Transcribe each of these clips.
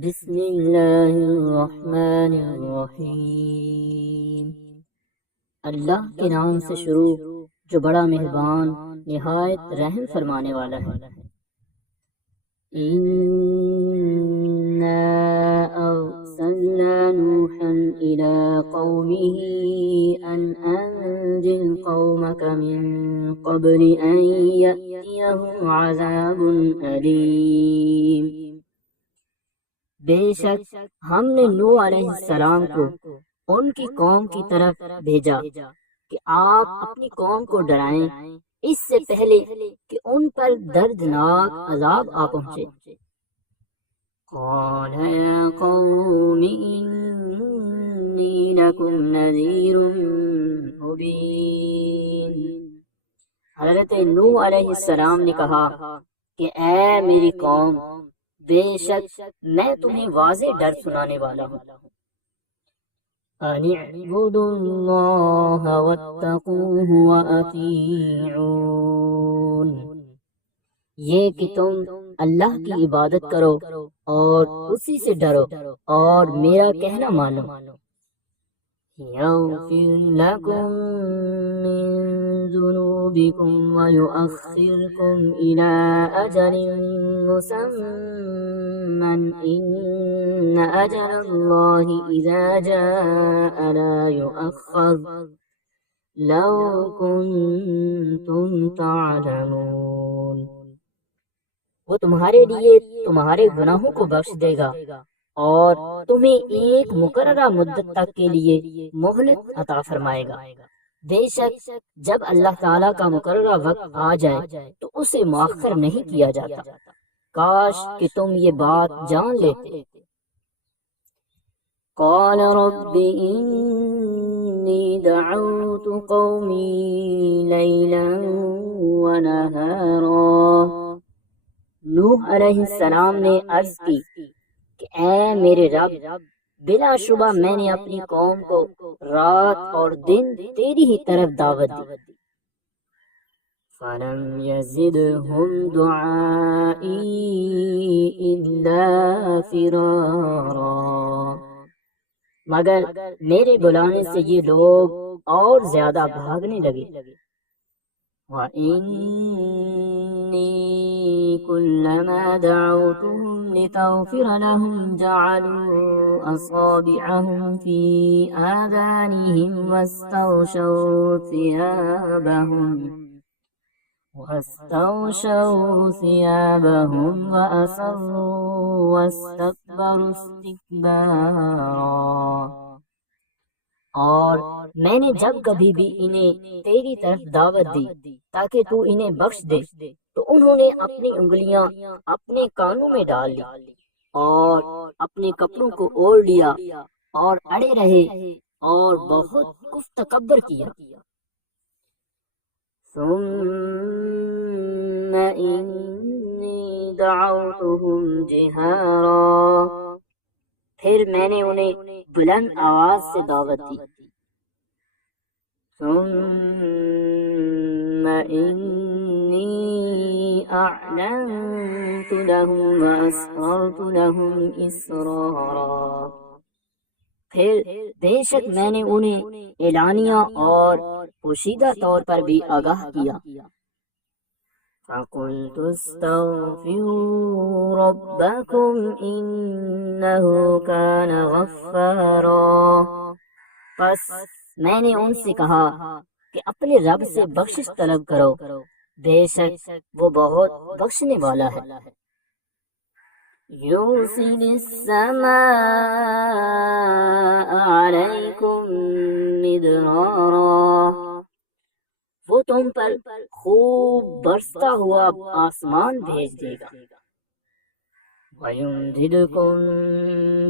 بسم اللہ الرحمن الرحیم۔ اللہ کے نام سے شروع جو بڑا مہربان نہایت رحم فرمانے والا ہے۔ اِنَّا أَرْسَلْنَا نُوحًا إِلَىٰ قَوْمِهِ أَنْ أَنذِرْ قَوْمَكَ مِن قَبْلِ أَن يَأْتِيَهُمْ عَذَابٌ أَلِيمٌ۔ بے شک ہم نے نوح علیہ السلام کو ان کی قوم کی طرف بھیجا کہ آپ اپنی قوم کو ڈرائیں اس سے پہلے کہ ان پر دردناک عذاب آ پہنچے۔ قال یا قوم انی لکم نذیر مبین۔ حضرت نوح علیہ السلام نے کہا کہ اے میری قوم، بے شک میں تمہیں واضح ڈر سنانے والا ہوں۔ ان اعبدوا اللہ واتقوہ واطیعون، یہ کہ تم اللہ کی عبادت کرو اور اسی سے ڈرو اور میرا کہنا مانو۔ یغفر لکم من ذنوبکم ویؤخرکم الی اجل مسمى ان اجل اللہ اذا جاء لا یؤخر لو کنتم تعلمون۔ وہ تمہارے لیے تمہارے گناہوں کو بخش دے گا اور تمہیں ایک مقررہ مدت تک کے لیے مہلت عطا فرمائے گا۔ بے شک جب اللہ تعالیٰ کا مقررہ وقت آ جائے تو اسے مؤخر نہیں کیا جاتا۔ کاش کہ تم یہ بات جان لیتے۔ قال رب انی دعوت قومی لیلا ونہارا۔ نوح علیہ السلام نے عرض کی کہ اے میرے رب، بلا شبہ میں نے اپنی قوم کو رات اور دن تیری ہی طرف دعوت دی۔ فَلَمْ يَزِدْهُمْ دُعَائِي إِلَّا فِرَارًا، مگر میرے بلانے سے یہ لوگ اور زیادہ بھاگنے لگے۔ وَإِنِّي كُلَّمَا دَعَوْتُهُمْ لِتَغْفِرَ لَهُمْ جَعَلُوا أَصَابِعَهُمْ فِي آذَانِهِمْ واستغشوا ثيابهم وأصروا واستكبروا استكبارا۔ اور میں نے جب کبھی بھی انہیں تیری طرف دعوت دی تاکہ تو انہیں بخش دے تو انہوں نے اپنی انگلیاں اپنے کانوں میں ڈال لی اور اپنے کپڑوں کو اوڑھ لیا اور اڑے رہے اور بہت کفر تکبر کیا۔ ثم انی دعوتهم جہارا، پھر میں نے انہیں بلند آواز سے دعوت دی۔ ثم انی اعلنت لهم واسررت لهم اسرارا، پھر بے شک میں نے انہیں اعلانیہ اور پوشیدہ طور پر بھی آگاہ کیا۔ فَقُلْتُ اسْتَغْفِرُوا رَبَّكُمْ إِنَّهُ كَانَ غَفَّارًا، پس میں نے ان سے کہا کہ اپنے رب سے بخشش طلب کرو، بے شک وہ بہت بخشنے والا ہے۔ يُرْسِلِ السَّمَاءَ عَلَيْكُمْ مِدْرَارًا، وہ تم پر خوب برستا ہوا آسمان بھیج دے گا۔ وَيُمْدِدْكُمْ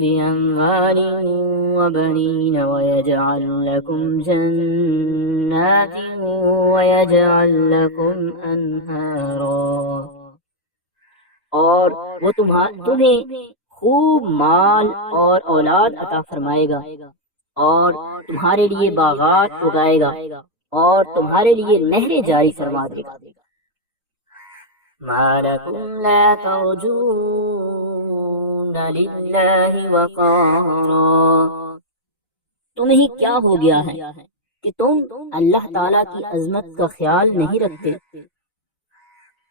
بِأَمْوَالٍ وَبَنِينَ وَيَجْعَلْ لَكُمْ جَنَّاتٍ وَيَجْعَلْ لَكُمْ أَنْهَارًا، اور وہ تمہیں خوب مال اور اولاد عطا فرمائے گا اور تمہارے لیے باغات اگائے گا اور تمہارے لیے نہریں جاری فرما دے گا۔ ما لکم لا ترجون للہ وقارا، تمہیں کیا ہو گیا ہے کہ تم اللہ تعالیٰ کی عظمت کا خیال نہیں رکھتے؟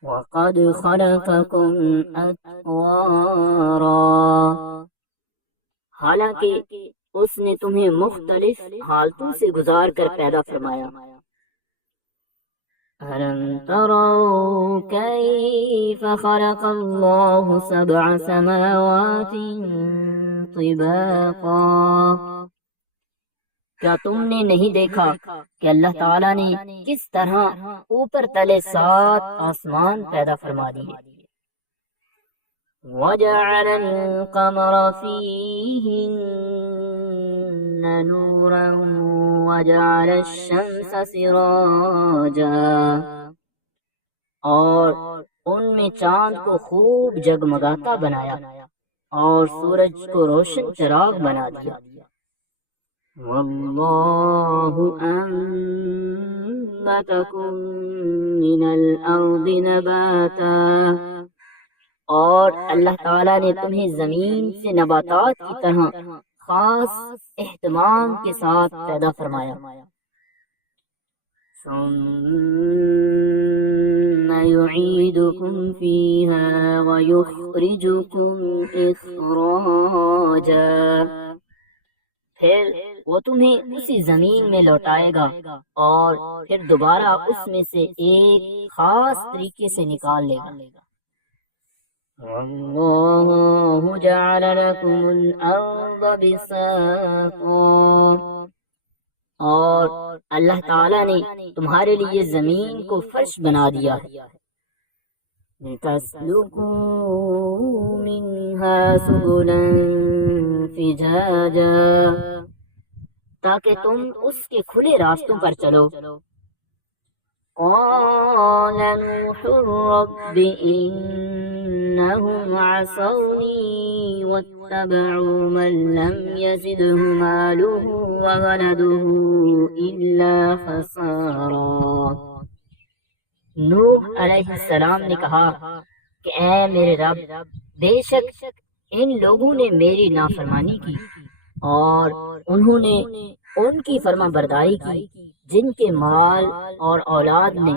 وَقَدْ خَلَقَكُمْ أَطْوَارًا، حالانکہ اس نے تمہیں مختلف حالتوں سے گزار کر پیدا فرمایا۔ أَلَمْ تَرَوْا كَيْفَ خَلَقَ اللَّهُ سَبْعَ سَمَاوَاتٍ طِبَاقًا، کیا تم نے نہیں دیکھا کہ اللہ تعالیٰ نے کس طرح اوپر تلے 7 آسمان پیدا فرما دیے؟ وَجَعَلَ الْقَمَرَ فِيهِنَّ نُورًا وَجَعَلَ الشَّمْسَ سِرَاجًا، اور ان میں چاند کو خوب جگمگاتا بنایا اور سورج کو روشن چراغ بنا دیا۔ وَاللَّهُ أَنبَتَكُم مِّنَ الْأَرْضِ نَبَاتًا، اور اللہ تعالیٰ نے تمہیں زمین سے نباتات کی طرح خاص اہتمام کے ساتھ پیدا فرمایا۔ ثُمَّ يُعِيدُكُمْ فِيهَا وَيُخْرِجُكُمْ إِخْرَاجًا، پھر وہ تمہیں اسی زمین میں لوٹائے گا اور پھر دوبارہ اس میں سے ایک خاص طریقے سے نکال لے گا۔ وَاللَّهُ جَعَلَ لَكُمُ الْأَرْضَ بِسَاطًا، اور اللہ تعالیٰ نے تمہارے لیے زمین کو فرش بنا دیا ہے۔ لِتَسْلُكُوا مِنْهَا سُبُلًا فِجَاجًا، تاکہ تم اس کے کھلے راستوں پر چلو۔ قَالَ نُوحٌ رَبِّ إِنَّهُمْ عَصَوْنِي وَاتَّبَعُوا مَن لَّمْ يَزِدْهُ مَالُهُ وَوَلَدُهُ إِلَّا خَسَارًا، نوح علیہ السلام نے کہا کہ اے میرے رب، بے شک ان لوگوں نے میری نافرمانی کی اور انہوں نے ان کی فرما برداری کی جن کے مال اور اولاد نے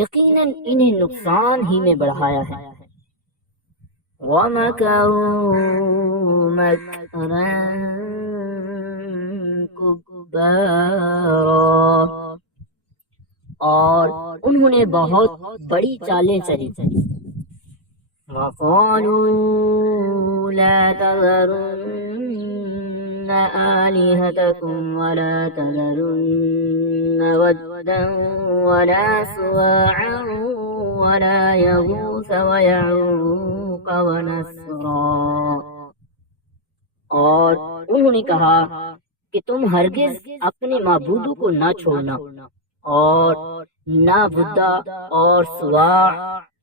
یقیناً انہیں نقصان ہی میں بڑھایا ہے۔ وَمَكَرُوا مَكْرًا كُبَّارًا، اور انہوں نے بہت بڑی چالیں چلی۔ وَقَالُوا لَا تَذَرُنَّ آلِهَتَكُمْ وَلَا تَذَرُنَّ وَدًّا وَلَا سُوَاعًا وَلَا يَغُوثَ وَيَعُوقَ وَنَسْرًا، اور انہوں نے کہا کہ تم ہرگز اپنے معبودوں کو نہ چھوڑنا، اور نہ بدھا اور سواع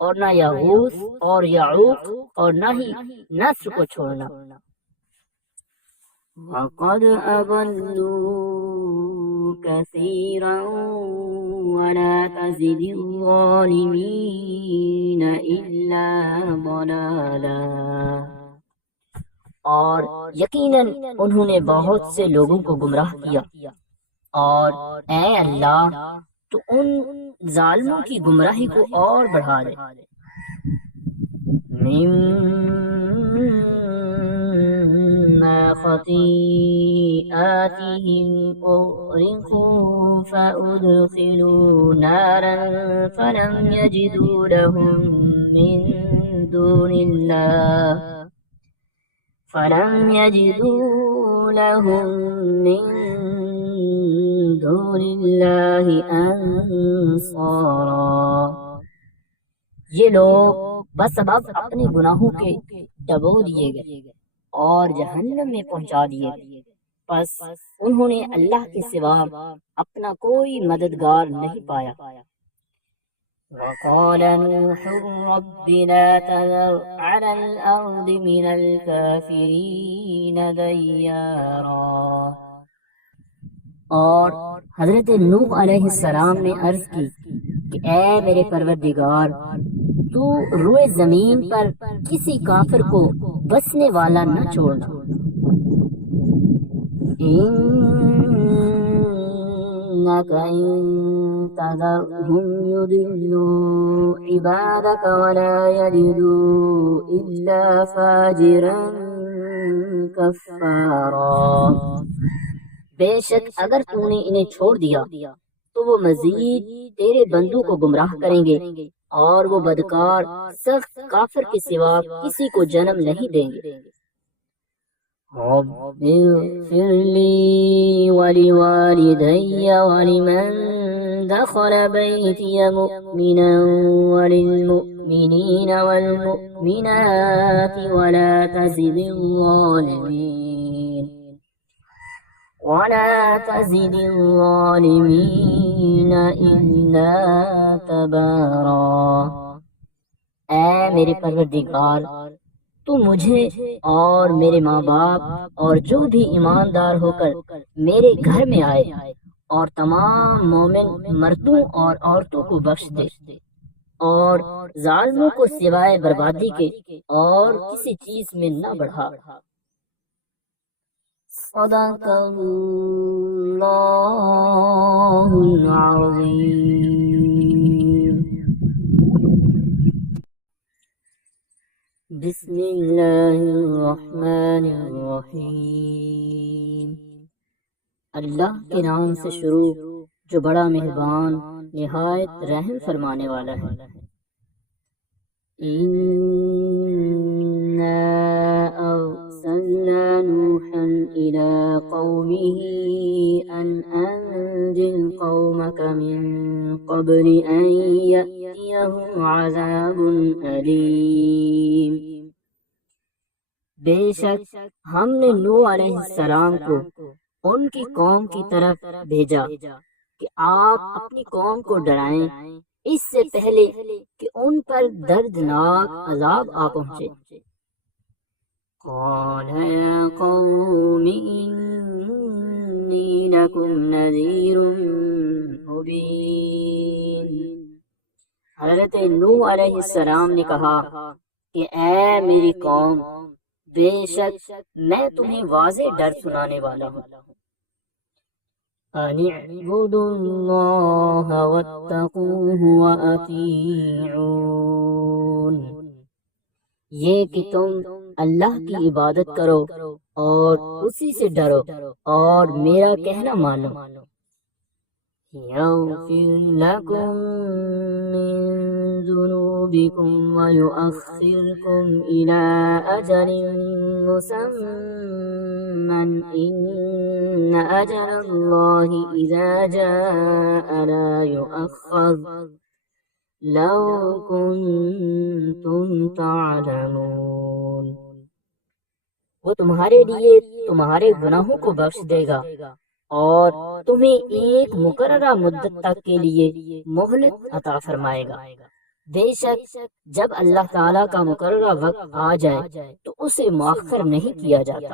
اور نہ یغوث اور یعوق اور نہ ہی نصر کو چھوڑنا۔ وَقَدْ أَضَلُّوا كَثِيرًا وَلَا تَزِدِ الظَّالِمِينَ إِلَّا ضَلَالًا، اور یقیناً انہوں نے بہت سے لوگوں کو گمراہ کیا، اور اے اللہ تو ان ظالموں کی گمراہی کو اور بڑھا دے۔ مِّمَّا خَطِيئَاتِهِمْ أُغْرِقُوا فَأُدْخِلُوا نَارًا فَلَمْ يَجِدُوا لَهُم مِّن دُونِ اللَّهِ أَنصَارًا، یہ لوگ بسبب اپنے گناہوں کے ڈبو دیے گئے اور جہنم میں پہنچا دیے گئے، پس انہوں نے اللہ کے سوا اپنا کوئی مددگار نہیں پایا۔ وَقَالَ نُوحٌ رَبِّ لَا تَذَرْ عَلَى الْأَرْضِ مِنَ الْكَافِرِينَ دَيَّارًا، اور حضرت نوح علیہ السلام نے عرض کی کہ اے میرے پروردگار، تو روئے زمین پر کسی کافر کو بسنے والا نہ چھوڑنا۔ إنك إن تذرهم يضلوا عبادك ولا يلدوا إلا فاجرا كفارا۔ بے شک اگر تو نے انہیں چھوڑ دیا تو وہ مزید تیرے بندوں کو گمراہ کریں گے، اور وہ بدکار سخت کافر کے سوا کسی کو جنم نہیں دیں گے۔ رب اغفر لي ولوالدي ولمن دخل بيتي مؤمنا وللمؤمنين والمؤمنات ولا تزد الظالمين إلا تبارا۔ اے میرے پروردگار، تو مجھے اور میرے ماں باپ اور جو بھی ایماندار ہو کر میرے گھر میں آئے اور تمام مومن مردوں اور عورتوں کو بخش دے، اور ظالموں کو سوائے بربادی کے اور کسی چیز میں نہ بڑھا۔ صدق اللہ العظیم۔ بسم اللہ الرحمن الرحیم۔ اللہ کے نام سے شروع جو بڑا مہربان نہایت رحم فرمانے والا ہے۔ اِنَّا أَرْسَلْنَا نُوحًا إِلَىٰ قَوْمِهِ أَنْ أَنذِرْ قَوْمَكَ مِن قَبْلِ أَن يَأْتِيَهُمْ عَذَابٌ أَلِيمٌ۔ بے شک ہم نے نوح علیہ السلام کو ان کی قوم کی طرف بھیجا کہ آپ اپنی قوم کو ڈرائیں اس سے پہلے کہ ان پر دردناک عذاب آ پہنچے۔ قال يا قوم إني لكم نذير مبين۔ حضرت نوح علیہ السلام نے کہا کہ اے میری قوم، بے شک میں تمہیں واضح ڈر سنانے والا ہوں۔ أَنِ اعْبُدُوا اللَّهَ وَاتَّقُوهُ وَأَطِيعُونِ۔ یہ کہ تم اللہ کی عبادت کرو اور اسی سے ڈرو اور میرا کہنا مانو۔ يغفر لكم من ذنوبكم ويؤخركم إلى أجل مسمى إن أجل الله إذا جاء لا يؤخر لو كنتم تعلمون۔ وہ تمہارے لیے تمہارے گناہوں کو بخش دے گا اور تمہیں ایک مقررہ مدت تک کے لیے مہلت عطا فرمائے گا۔ بے شک جب اللہ تعالیٰ کا مقررہ وقت آ جائے تو اسے مؤخر نہیں کیا جاتا۔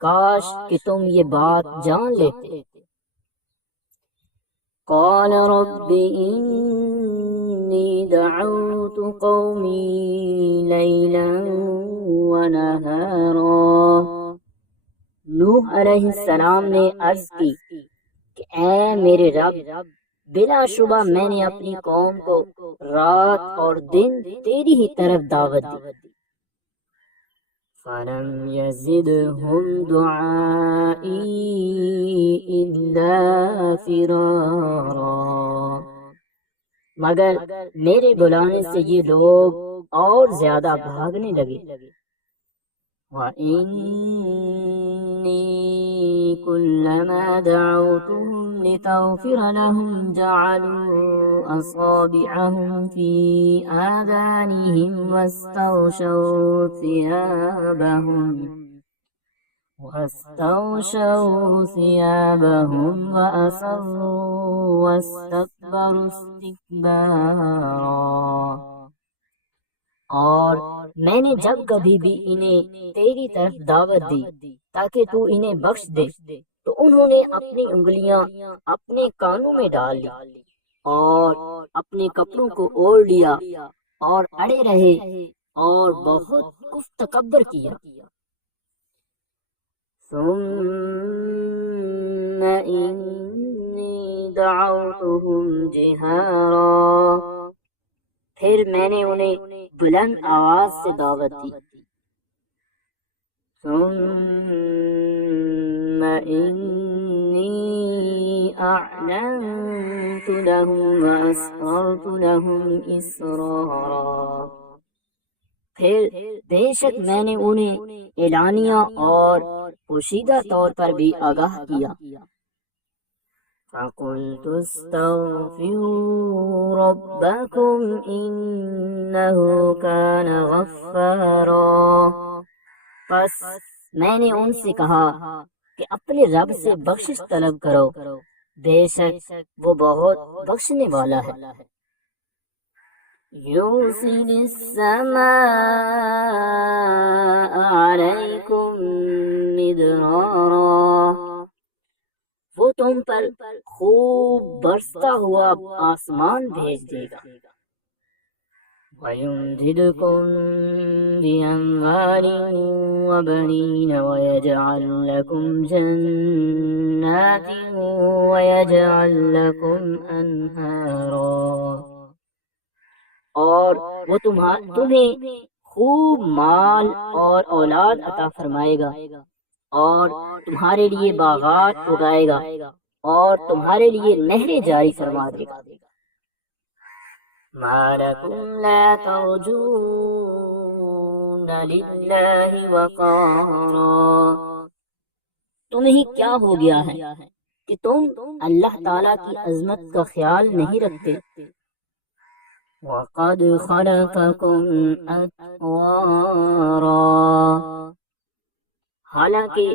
کاش کہ تم یہ بات جان لیتے۔ قال رب إني دعوت قومي ليلا ونهارا۔ نوح علیہ السلام نے عرض کی کہ اے میرے رب، بلا شبہ میں نے اپنی قوم کو رات اور دن تیری ہی طرف دعوت دی۔ فَلَمْ يَزِدْهُمْ دُعَائِي إِلَّا فِرَارًا۔ مگر میرے بلانے سے یہ لوگ اور زیادہ بھاگنے لگے۔ وَإِنِّي كُلَّمَا دَعَوْتُهُمْ لِتَغْفِرَ لَهُمْ جَعَلُوا أَصَابِعَهُمْ فِي آذَانِهِمْ وَاسْتَغْشَوْا ثِيَابَهُمْ وَأَصَرُّوا وَاسْتَكْبَرُوا اسْتِكْبَارًا۔ اور میں نے جب کبھی بھی انہیں تیری طرف دعوت دی تاکہ تو انہیں بخش دے تو انہوں نے اپنی انگلیاں اپنے کانوں میں ڈال لی اور اپنے کپڑوں کو اوڑھ لیا اور اڑے رہے اور بہت کفر تکبر کیا. ثم انی دعوتهم جہارا، پھر میں نے انہیں بلند آواز سے دعوت دی. ثم انی اعلنت لهم واسررت لهم اسرارا، پھر بے شک میں نے انہیں اعلانیہ اور پوشیدہ طور پر بھی آگاہ کیا. فَقُلْتُ اسْتَغْفِرُوا رَبَّكُمْ إِنَّهُ كَانَ غَفَّارًا، پس میں نے ان سے کہا کہ اپنے رب سے بخشش طلب کرو، بے شک وہ بہت بخشنے والا ہے. يُرْسِلِ السَّمَاءَ عَلَيْكُمْ مِدْرَارًا، وہ تم پر خوب برستا ہوا آسمان بھیج دے گا. وَيُمْدِدْكُمْ بِأَمْوَالٍ وَبَنِينَ وَيَجْعَلْ لَكُمْ جَنَّاتٍ وَيَجْعَلْ لَكُمْ أَنْهَارًا، اور وہ تمہیں خوب مال اور اولاد عطا فرمائے گا اور تمہارے لیے باغات اگائے گا اور تمہارے لیے نہریں جاری فرما دے گا. مَا لَكُمْ لَا تَرْجُونَ لِلَّهِ وَقَارًا، تمہیں کیا ہو گیا ہے کہ تم اللہ تعالیٰ کی عظمت کا خیال نہیں رکھتے. وَقَدْ خَلَقَكُمْ أَطْوَارًا، حالانکہ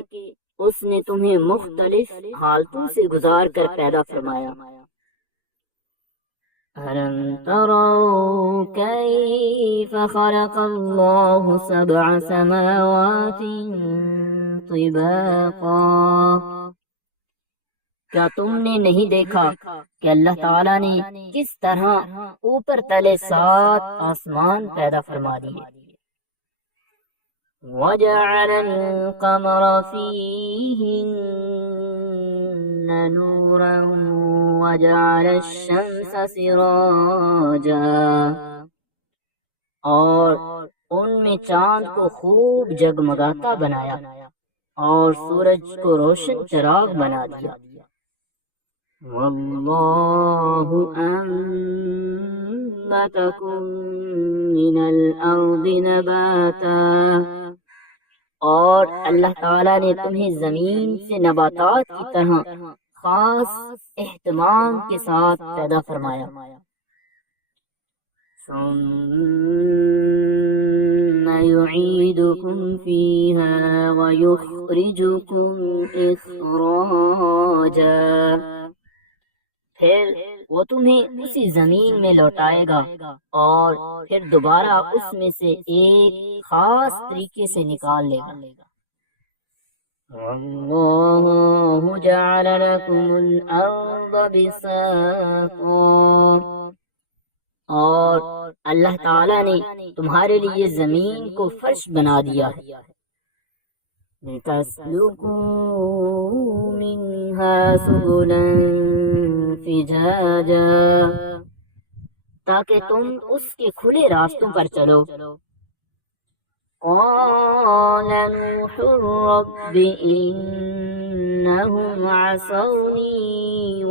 اس نے تمہیں مختلف حالتوں سے گزار کر پیدا فرمایا. أَلَمْ تَرَوْا كَيْفَ خَلَقَ اللَّهُ سَبْعَ سَمَاوَاتٍ طِبَاقًا، کیا تم نے نہیں دیکھا کہ اللہ تعالیٰ نے کس طرح اوپر تلے 7 آسمان پیدا فرما دیے. وَجَعَلَ الْقَمَرَ فِيهِنَّ نُورًا وَجَعَلَ الشَّمْسَ سِرَاجًا، اور ان میں چاند کو خوب جگمگاتا بنایا اور سورج کو روشن چراغ بنا دیا. وَاللَّهُ أَنبَتَكُم مِّنَ الْأَرْضِ نَبَاتًا، اور اللہ تعالیٰ نے تمہیں زمین سے نباتات کی طرح خاص اہتمام کے ساتھ پیدا فرمایا. ثُمَّ يُعِيدُكُمْ فِيهَا وَيُخْرِجُكُمْ إِخْرَاجًا، پھر وہ تمہیں اسی زمین میں لوٹائے گا اور پھر دوبارہ اس میں سے ایک خاص طریقے سے نکال لے گا. وَاللَّهُ جَعَلَ لَكُمُ الْأَرْضَ بِسَاطًا، اور اللہ تعالیٰ نے تمہارے لیے زمین کو فرش بنا دیا ہے. لِتَسْلُكُوا مِنْهَا سُبُلًا فِجَاجًا، تاکہ تم اس کے کھلے راستوں پر چلو. قَالَ نُوحٌ رَبِّ إِنَّهُمْ عَصَوْنِي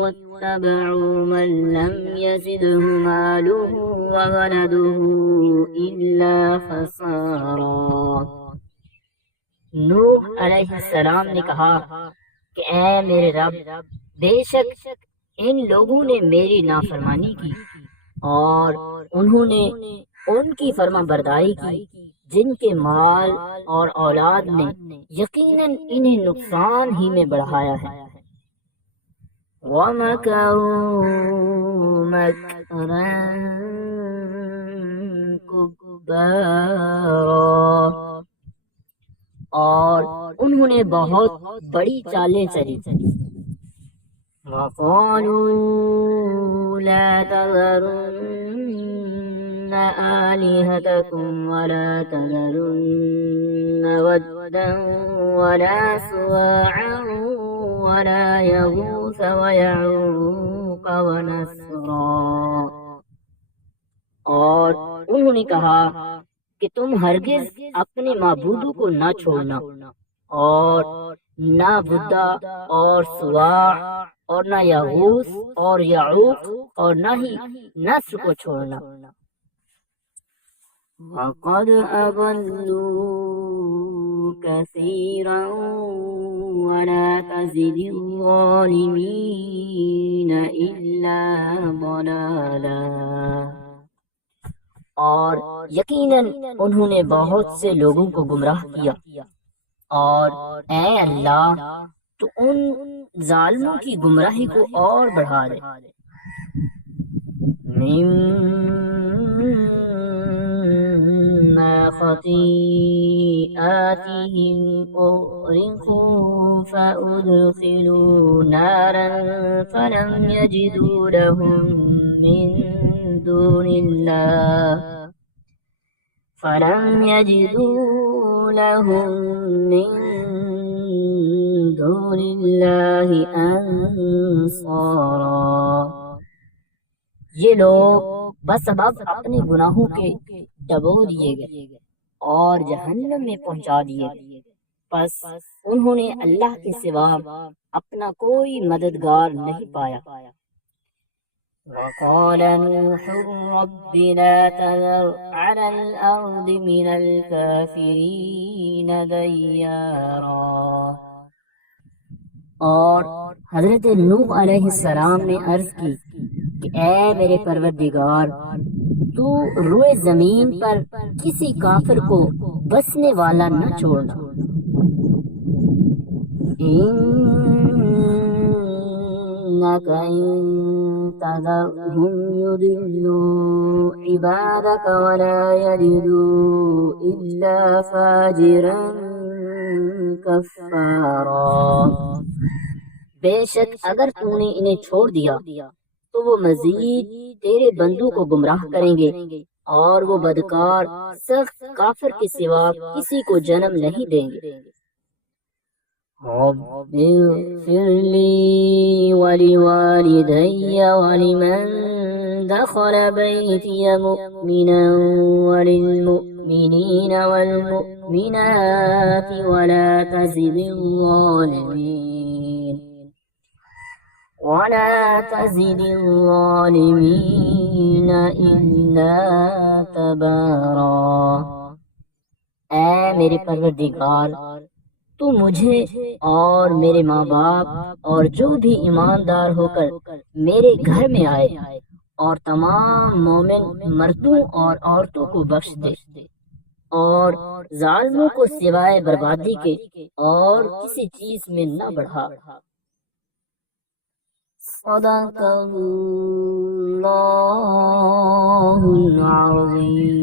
وَاتَّبَعُوا مَن لَّمْ يَزِدْهُ مَالُهُ وَوَلَدُهُ إِلَّا خَسَارًا. نوح علیہ السلام نے کہا کہ اے میرے رب، بے شک ان لوگوں نے میری نافرمانی کی اور انہوں نے ان کی فرما برداری کی جن کے مال اور اولاد نے یقیناً انہیں نقصان ہی میں بڑھایا ہے. وَمَكَرُوا مَكْرًا كُبَّارًا، اور انہوں نے بہت بڑی چالیں چلی. وقالوا لا تذرن آلهتكم ولا تذرن ودا ولا سواعا ولا يغوث ويعوق ونسرا، اور انہوں نے کہا کہ تم ہرگز اپنے معبودوں کو نہ چھوڑنا، اور نہ بدھا اور سواع اور نہ یغوث اور یعوق اور نہ ہی نصر کو چھوڑنا۔ وَقَدْ أَضَلُّوا كَثِيرًا وَلَا تَزِدِ الظَّالِمِينَ إِلَّا ضَلَالًا، اور یقیناً انہوں نے بہت سے لوگوں کو گمراہ کیا، اور اے اللہ تو ان ظالموں کی گمراہی کو اور بڑھا دے۔ مما خطیئاتهم أغرقوا فأدخلوا نارا فلم يجدوا لهم من دون الله انصارا، یہ لوگ بسبب اپنے گناہوں کے ڈبو دیے گئے اور جہنم میں پہنچا دیے گئے، پس انہوں نے اللہ کے سوا اپنا کوئی مددگار نہیں پایا۔ وقال نوح رب لا تذر على الأرض من الكافرين ديارا، اور حضرت نوح علیہ السلام نے عرض کی کہ اے میرے پروردگار، تو روئے زمین پر کسی کافر کو بسنے والا نہ چھوڑنا۔ إنك إن تذرهم يضلوا عبادك ولا يلدوا إلا فاجرا كفارا، بے شک اگر تو نے انہیں چھوڑ دیا تو وہ مزید تیرے بندوں کو گمراہ کریں گے، اور وہ بدکار سخت کافر کے سوا کسی کو جنم نہیں دیں گے۔ رب اغفر لي ولوالدي ولمن دخل بيتي مؤمنا وللمؤمنين والمؤمنات ولا تزد الظالمين إلا تبارا، اے میرے پروردگار، تو مجھے اور میرے ماں باپ اور جو بھی ایماندار ہو کر میرے گھر میں آئے اور تمام مومن مردوں اور عورتوں کو بخش دے، اور ظالموں کو سوائے بربادی کے اور کسی چیز میں نہ بڑھا۔ صدق اللہ العظیم۔